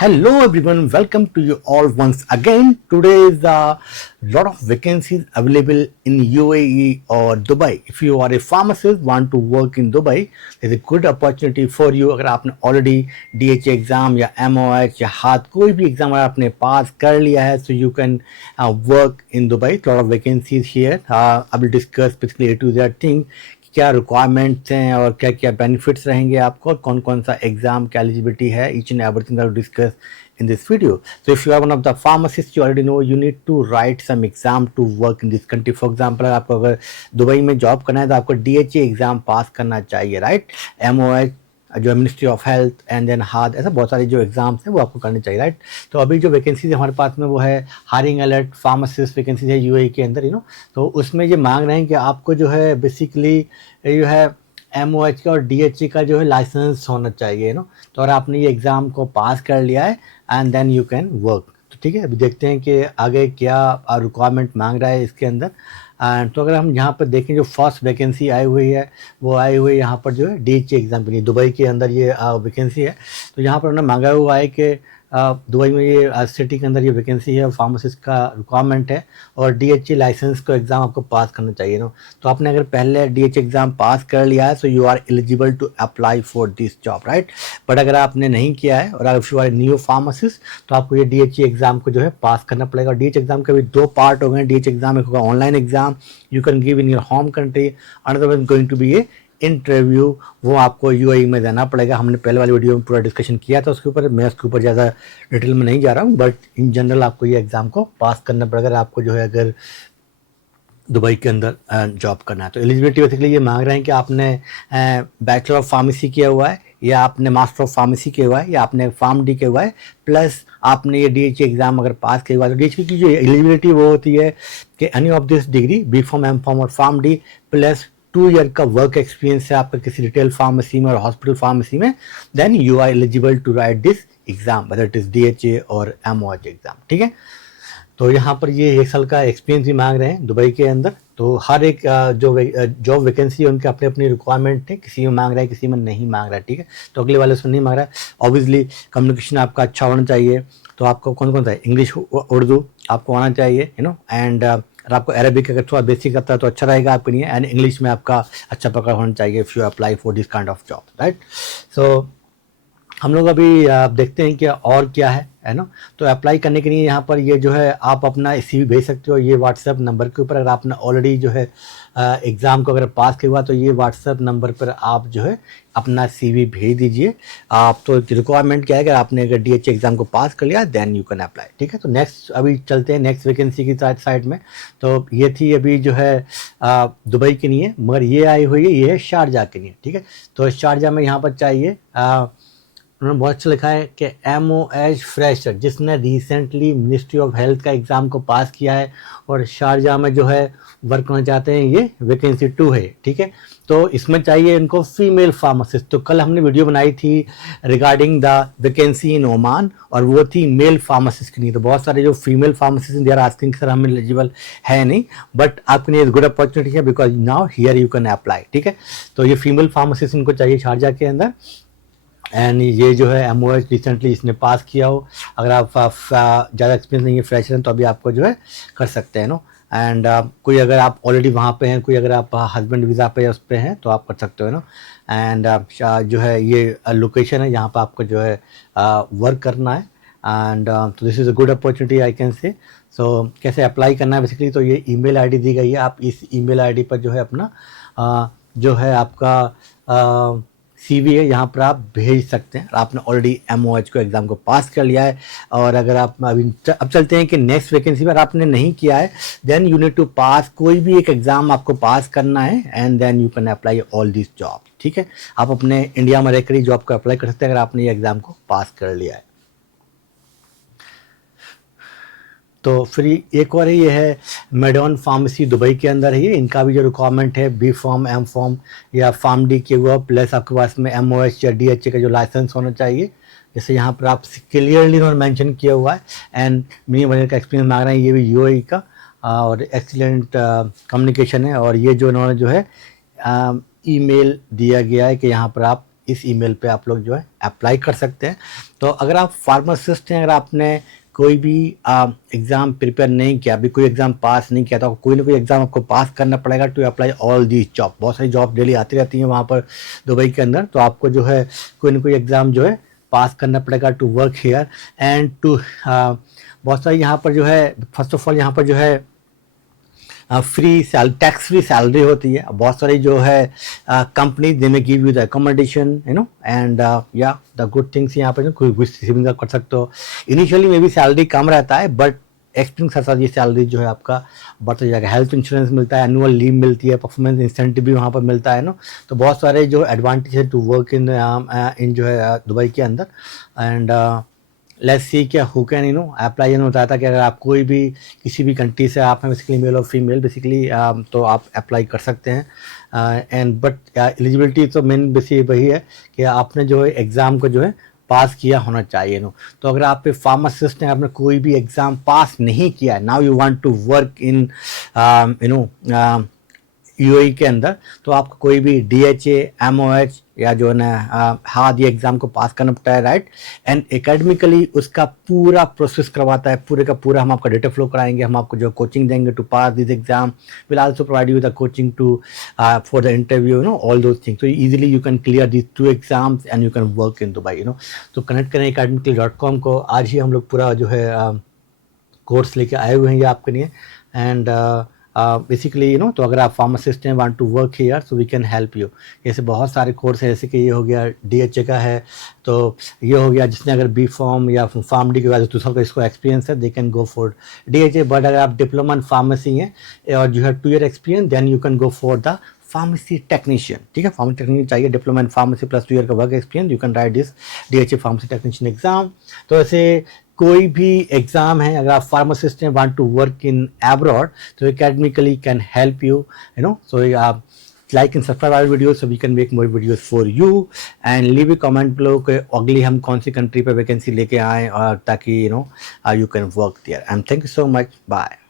Hello everyone, welcome to you all once again. Today is a lot of vacancies available in UAE or Dubai. If you are a pharmacist want to work in Dubai, there's a good opportunity for you. अगर आपने already DHA exam या MOH या हाथ कोई भी exam अगर आपने पास कर लिया है, so you can work in Dubai. Lot of vacancies here. I will discuss basically A to Z thing. क्या रिक्वायरमेंट्स हैं और क्या क्या बेनिफिट्स रहेंगे आपको, कौन कौन सा एग्जाम की एलिजिबिलिटी है, each and everything I will discuss in this video. So if you are one of the pharmacists, you already know you need to write some exam to work in this country. For example, आपको अगर Dubai में job करना है तो आपको DHA exam pass करना चाहिए, right. MOH जो ministry of health and then hard, ऐसा बहुत सारे जो एग्जाम्स हैं वो आपको करने चाहिए, राइट. तो अभी जो वैकेंसीज हमारे पास में वो है हायरिंग अलर्ट फार्मासिस्ट वैकेंसीज है यूएई के अंदर, तो उसमें ये मांग रहे हैं कि आपको जो है बेसिकली जो है MOH का और DHA का जो है लाइसेंस होना चाहिए, तो अगर आपने ये एग्ज़ाम को पास कर लिया है and then you can work. तो ठीक है, अभी देखते हैं कि आगे क्या रिक्वायरमेंट मांग रहा है इसके अंदर. एंड तो अगर हम यहाँ पर देखें जो फर्स्ट वैकेंसी आई हुई है वो आई हुई है यहाँ पर जो है DHA एग्ज़ाम के लिए दुबई के अंदर ये वैकेंसी है. तो यहाँ पर उन्होंने मांगा हुआ है कि दुबई में ये सिटी के अंदर ये वैकेंसी है, फार्मासिस्ट का रिक्वायरमेंट है और DHA लाइसेंस को एग्ज़ाम आपको पास करना चाहिए. तो आपने अगर पहले DHA एग्ज़ाम पास कर लिया है so you are eligible to apply for this job, right. But अगर आपने नहीं किया है और अगर यू आर न्यू फार्मासिस्ट तो आपको ये DHA एग्ज़ाम को जो है पास करना पड़ेगा. DHA एग्ज़ाम के भी दो पार्ट हो गए. DHA एग्ज़ाम एक होगा online exam you can give in your home country, another is going to be a interview, वो आपको यूएई में देना पड़ेगा. हमने पहले वाली वीडियो में पूरा डिस्कशन किया था उसके ऊपर, मैं उसके ऊपर ज़्यादा डिटेल में नहीं जा रहा हूँ, बट इन जनरल आपको ये एग्ज़ाम को पास करना पड़ेगा आपको जो है अगर दुबई के अंदर जॉब करना है. तो एलिजिबिलिटी बेसिकली ये मांग रहे हैं कि आपने बैचलर ऑफ फार्मेसी किया हुआ है या आपने मास्टर ऑफ फार्मेसी किया हुआ है या आपने फार्म किया हुआ है, प्लस आपने ये DHA एग्ज़ाम अगर पास किया हुआ है. तो DHA की जो एलिजिबिलिटी वो होती है कि any of this degree B.Pharm M.Pharm और फार्म डी प्लस 2 ईयर का वर्क एक्सपीरियंस है आपका किसी रिटेल फार्मेसी में और हॉस्पिटल फार्मेसी में, then you are eligible to write this exam whether it is DHA और MOH एग्ज़ाम. ठीक है, तो यहाँ पर ये 1 साल का एक्सपीरियंस भी मांग रहे हैं दुबई के अंदर. तो हर एक जो जॉब वैकेंसी है उनके अपने अपनी रिक्वायरमेंट है, किसी में मांग रहा है किसी में नहीं मांग रहा है. ठीक है, तो अगले वाले उसमें नहीं मांग रहा है. ऑब्वियसली कम्युनिकेशन आपका अच्छा होना चाहिए. तो आपको कौन कौन सा है, इंग्लिश उर्दू आपको आना चाहिए, एंड अगर आपको अरबिक अगर थोड़ा बेसिक आता है तो अच्छा रहेगा आपके लिए, एंड इंग्लिश में आपका अच्छा पकड़ होना चाहिए if you apply for this kind of job, right. So हम लोग अभी देखते हैं कि और क्या है ना. तो अप्लाई करने के लिए यहाँ पर ये जो है आप अपना CV भेज सकते हो ये व्हाट्सएप नंबर के ऊपर. अगर आपने ऑलरेडी जो है एग्ज़ाम को अगर पास किया हुआ तो ये व्हाट्सएप नंबर पर आप जो है अपना CV भेज दीजिए. आप तो रिक्वायरमेंट क्या है, अगर आपने अगर DHA एग्ज़ाम को पास कर लिया देन यू कैन अप्लाई. ठीक है, तो नेक्स्ट अभी चलते हैं नेक्स्ट वैकेंसी की साइड में. तो ये थी अभी जो है दुबई के लिए, मगर ये आई हुई है ये है शारजा के लिए. ठीक है, तो शारजा में यहाँ पर चाहिए उन्होंने बहुत अच्छा लिखा है कि MOH फ्रेशर जिसने रिसेंटली मिनिस्ट्री ऑफ हेल्थ का एग्ज़ाम को पास किया है और शारजाह में जो है वर्क करना चाहते हैं, ये वैकेंसी 2 है. ठीक है, तो इसमें चाहिए इनको फीमेल फार्मासिस्ट. तो कल हमने वीडियो बनाई थी regarding the vacancy in Oman और वो थी मेल फार्मासिस्ट के लिए. तो बहुत सारे जो female pharmacist they are asking sir हम एलिजिबल है नहीं, बट आपके लिए गुड अपॉर्चुनिटी है because now here you can apply. ठीक है, तो ये फीमेल फार्मासिस्ट इनको चाहिए शारजाह के अंदर. एंड ये जो है MOH रिसेंटली इसने पास किया हो, अगर आप ज़्यादा एक्सपीरियंस नहीं है फ्रेशर हैं तो अभी आपको जो है कर सकते हैं. एंड कोई अगर आप ऑलरेडी वहाँ पे हैं, कोई अगर आप हस्बैंड वीज़ा पे या उस पर हैं तो आप कर सकते हो. एंड जो है ये लोकेशन है यहाँ पर आपको जो है वर्क करना है. एंड तो this is a good opportunity I can say. So कैसे अप्लाई करना है बेसिकली, तो ये ईमेल ID दी गई है. आप इस ईमेल ID पर जो है अपना जो है आपका CV है यहाँ पर आप भेज सकते हैं. आपने ऑलरेडी MOH को एग्ज़ाम को पास कर लिया है और अगर आप अभी अब चलते हैं कि नेक्स्ट वैकेंसी पर आपने नहीं किया है then you need to pass, कोई भी एक एग्ज़ाम आपको पास करना है and then you can apply all this job. ठीक है, आप अपने इंडिया में रहकर ही जॉब को अप्लाई कर सकते हैं अगर आपने ये एग्ज़ाम को पास कर लिया है. तो फिर एक और है ये है मेडॉन फार्मेसी दुबई के अंदर है. ये इनका भी जो रिक्वायरमेंट है B.Pharm M.Pharm या फार्म डी के हुआ प्लस आपके पास में MOH या DHA का जो लाइसेंस होना चाहिए. जैसे यहाँ पर आप क्लियरली उन्होंने मेंशन किया हुआ है. एंड मिनिमम ईयर का एक्सपीरियंस मांग रहे हैं, ये भी UAE का और एक्सीलेंट कम्युनिकेशन है. और ये जो उन्होंने जो है ईमेल दिया गया है कि यहाँ पर आप इस ईमेल पे आप लोग जो है अप्लाई कर सकते हैं। तो अगर आप फार्मासिस्ट हैं, अगर आपने कोई भी एग्ज़ाम प्रिपेयर नहीं किया, अभी कोई एग्ज़ाम पास नहीं किया, तो कोई ना कोई एग्ज़ाम आपको पास करना पड़ेगा to apply all these job. बहुत सारी जॉब डेली आती रहती हैं वहाँ पर दुबई के अंदर, तो आपको जो है कोई ना कोई एग्ज़ाम जो है पास करना पड़ेगा to work here and to बहुत सारी यहाँ पर जो है, फर्स्ट ऑफ ऑल यहाँ पर जो है फ्री टैक्स फ्री सैलरी होती है। बहुत सारी जो है कंपनी दे में give you the accommodation and या द गुड थिंग्स यहाँ पर कोई सेविंग कर सकते हो। इनिशियली में भी सैलरी कम रहता है, बट एक्सपीरियंस के साथ ये सैलरी जो है आपका बढ़ता जाएगा। हेल्थ इंश्योरेंस मिलता है, एनुअल लीव मिलती है, परफॉर्मेंस इंसेंटिव भी वहाँ पर मिलता है तो बहुत सारे जो एडवांटेज है टू वर्क इन जो है दुबई के अंदर। एंड लेट्स सी क्या हु कैन अप्लाई होता था कि अगर आप कोई भी किसी भी कंट्री से आप हैं, बेसिकली मेल और फीमेल बेसिकली, तो आप अप्लाई कर सकते हैं। एंड बट एलिजिबिलिटी तो मेन बेसिक वही है कि आपने जो है एग्ज़ाम को जो है पास किया होना चाहिए तो अगर आप फार्मासिस्ट हैं, आपने कोई भी एग्ज़ाम पास नहीं किया है, now you want to work in UAE के अंदर, तो आपको कोई भी DHA MOH या जो है ना हाथ ये एग्ज़ाम को पास करना पड़ता है, राइट। एंड एकेडमिकली उसका पूरा प्रोसेस करवाता है, पूरे का पूरा हम आपका डेटा फ्लो कराएंगे, हम आपको जो कोचिंग देंगे to pass this exam, will also provide you the coaching to for the interview all those things. तो easily you can clear this 2 exams and you can work in Dubai तो connect करें academically.com को। आज ही हम लोग पूरा जो है कोर्स लेके आए हुए हैं ये आपके लिए। एंड बेसिकली तो अगर आप फार्मासिस्ट हैं, want to work here, so we can help you. ऐसे बहुत सारे कोर्स है, जैसे कि ये हो गया DHA का है, तो ये हो गया जिसने अगर B.Pharm या PharmD के बाद दूसरा का इसको एक्सपीरियंस है, they can go for DHA। But अगर आप डिप्लोमा इन फार्मेसी हैं और you have 2 year experience, then you can go for the pharmacy technician. ठीक है, फार्मेसी टेक्नीशियन चाहिए, diploma in pharmacy plus 2 year का work experience, you can write this DHA pharmacy technician exam. तो ऐसे कोई भी एग्ज़ाम है, अगर आप फार्मासिस्ट हैं, want to work in abroad, तो Academically can help you so आप like and subscribe our videos so we can make more videos for you and leave a comment below कि अगली हम कौन सी कंट्री पे वैकेंसी लेके आए और ताकि you can work there and thank you so much, bye।